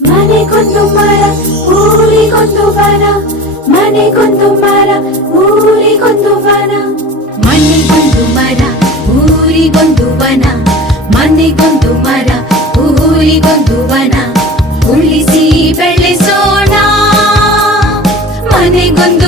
ಮನೆಗೊಂದು ಮರ ಊರಿಗೊಂದು ವನ. ಮನೆಗೊಂದು ಮರ ಊರಿಗೊಂದು ವನ. ಮನೆಗೊಂದು ಮರ ಊರಿಗೊಂದು ವನ. ಮನೆಗೊಂದು ಮರ ಊರಿಗೊಂದು ವನ. ಉಳಿಸಿ ಬೆಳೆಸೋಣ. ಮನೆಗೊಂದು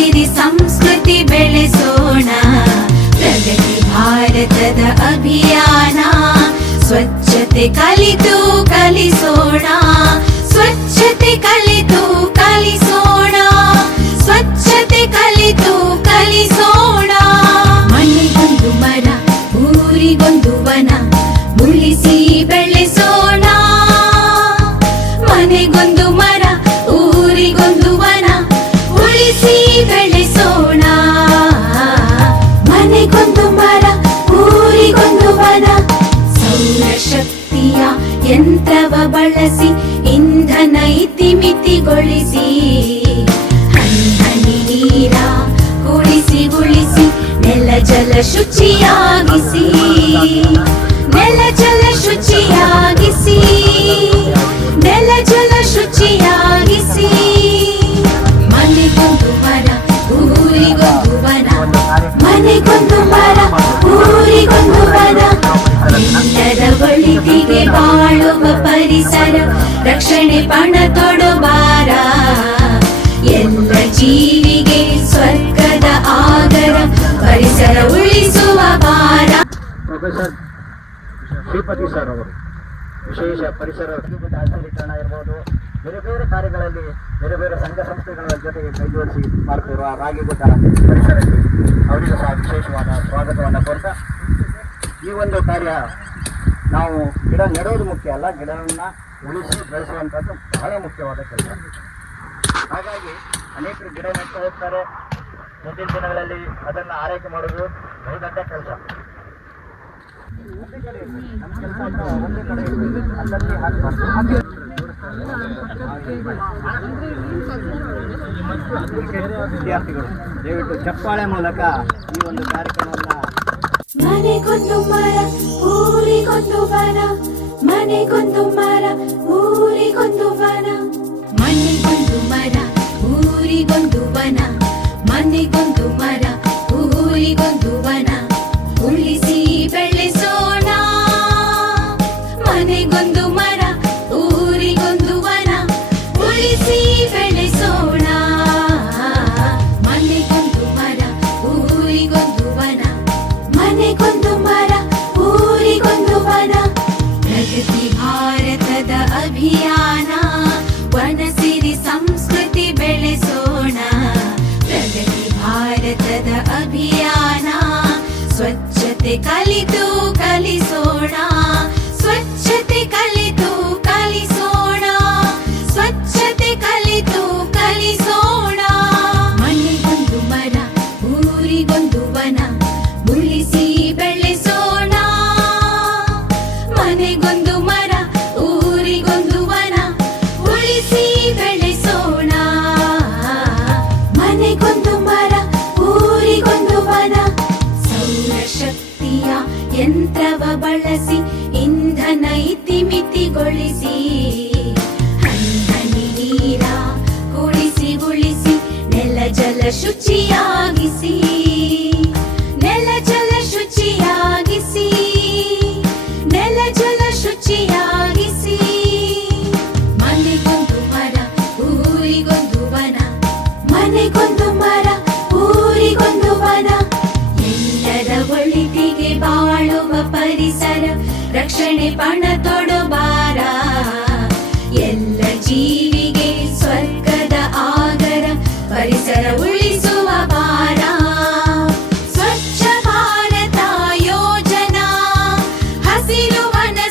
ವನಸಿರಿ ಸಂಸ್ಕೃತಿ ಬೆಳೆಸೋಣ. ಪ್ರಗತಿ ಭಾರತದ ಅಭಿಯಾನ. ಸ್ವಚ್ಛತೆ ಕಲಿತು ಕಲಿಸೋಣ. ಸ್ವಚ್ಛತೆ ಕಲಿತು ಕಲಿಸೋಣ. ಸ್ವಚ್ಛತೆ ಕಲಿತು ಕಲಿಸೋಣ. ಮನೆಗೊಂದು ಮರ, ಊರಿಗೊಂದು ವನ. ಬೆಳೆಸೋಣ. ಮನೆಗೊಂದು ಮರ, ಊರಿಗೊಂದು ವನ. ಸೌರಶಕ್ತಿಯ ಯಂತ್ರವ ಬಳಸಿ, ಇಂಧನ ಇತಿಮಿತಿಗೊಳಿಸಿ. ಹನಿ ನೀರ ಕುಡಿಸಿ, ಉಳಿಸಿ, ನೆಲ ಜಲ ಶುಚಿಯಾಗಿಸಿ. ಪರಿಸರ ರಕ್ಷಣೆ ಪಣ ತೊಡುಬಾರ ಎಲ್ಲ ಜೀವಿಗೆ ಸ್ವರ್ಗದ ಆಗರ ಪರಿಸರ ಉಳಿಸುವ ಬಾರ ಪ್ರೊಫೆಸರ್ ಶ್ರೀಪತಿ ಸರ್ ಅವರು, ವಿಶೇಷ ಪರಿಸರ ಹಸಿರೀಕರಣ ಇರ್ಬೋದು. ಬೇರೆ ಬೇರೆ ಕಾರ್ಯಗಳಲ್ಲಿ, ಬೇರೆ ಬೇರೆ ಸಂಘ ಸಂಸ್ಥೆಗಳ ಜೊತೆಗೆ ಕೈಜೋಡಿಸಿ ಮಾಡ್ತಿರುವ ರಾಗಿಗುಡ್ಡ ಪರಿಸರಕ್ಕೆ ಅವರಿಗೂ ಸಹ ವಿಶೇಷವಾದ ಸ್ವಾಗತವನ್ನು ಕೊಡ್ತಾ ಈ ಒಂದು ಕಾರ್ಯ ನಾವು ಗಿಡ ನೆಡೋದು ಮುಖ್ಯ ಅಲ್ಲ, ಗಿಡವನ್ನು ಉಳಿಸಿ ಬೆಳೆಸುವಂಥದ್ದು ಬಹಳ ಮುಖ್ಯವಾದ ಕೆಲಸ ಹಾಗಾಗಿ ಅನೇಕರು ಗಿಡ ನೆಡ್ತಾ ಇರ್ತಾರೆ ಮುಂದಿನ ದಿನಗಳಲ್ಲಿ ಅದನ್ನು ಆರೈಕೆ ಮಾಡೋದು ಬಹುದೊಡ್ಡ ಕೆಲಸ. ವಿದ್ಯಾರ್ಥಿಗಳು, ದಯವಿಟ್ಟು ಚಪ್ಪಾಳೆ ಮೂಲಕ ಈ ಒಂದು ಕಾರ್ಯಕ್ರಮವನ್ನ ಮನೆಗೊಂದು ಮರ ಊರಿಗೊಂದು ವನ. ಮನೆಗೊಂದು ಮರ ಊರಿಗೊಂದು ವನ. ಮನೆಗೊಂದು ಮರ ಊರಿಗೊಂದು ವನ. ಮನೆಗೊಂದು ಮರ ಊರಿಗೊಂದು ವನ. ಉಳಿಸಿ ಅಭಿಯಾನ ವನಸಿರಿ ಸಂಸ್ಕೃತಿ ಬೆಳೆಸೋಣ ಪ್ರಗತಿ ಭಾರತದ ಅಭಿಯಾನ ಸ್ವಚ್ಛತೆ ಕಲಿತು ಕಲಿಸೋಣ ಬಳಸಿ, ಇಂಧನ ಇತಿಮಿತಿಗೊಳಿಸಿ. ಹನಿ ನೀರ ಕುಡಿಸಿ ಉಳಿಸಿ, ನೆಲ ಜಲ ಶುಚಿಯಾಗಿಸಿ. ನೆಲ ಜಲ ಶುಚಿಯಾಗಿಸಿ, ನೆಲ ಜಲ ಶುಚಿಯಾಗಿಸಿ ರಕ್ಷಣೆ ಪಣ ತೊಡಬಾರ ಎಲ್ಲ ಜೀವಿಗೆ ಸ್ವರ್ಗದ ಆಗರ, ಪರಿಸರ ಉಳಿಸುವ ಬಾರ ಸ್ವಚ್ಛ ಭಾರತ ಯೋಜನಾ, ಹಸಿರು ವನಸಿರಿ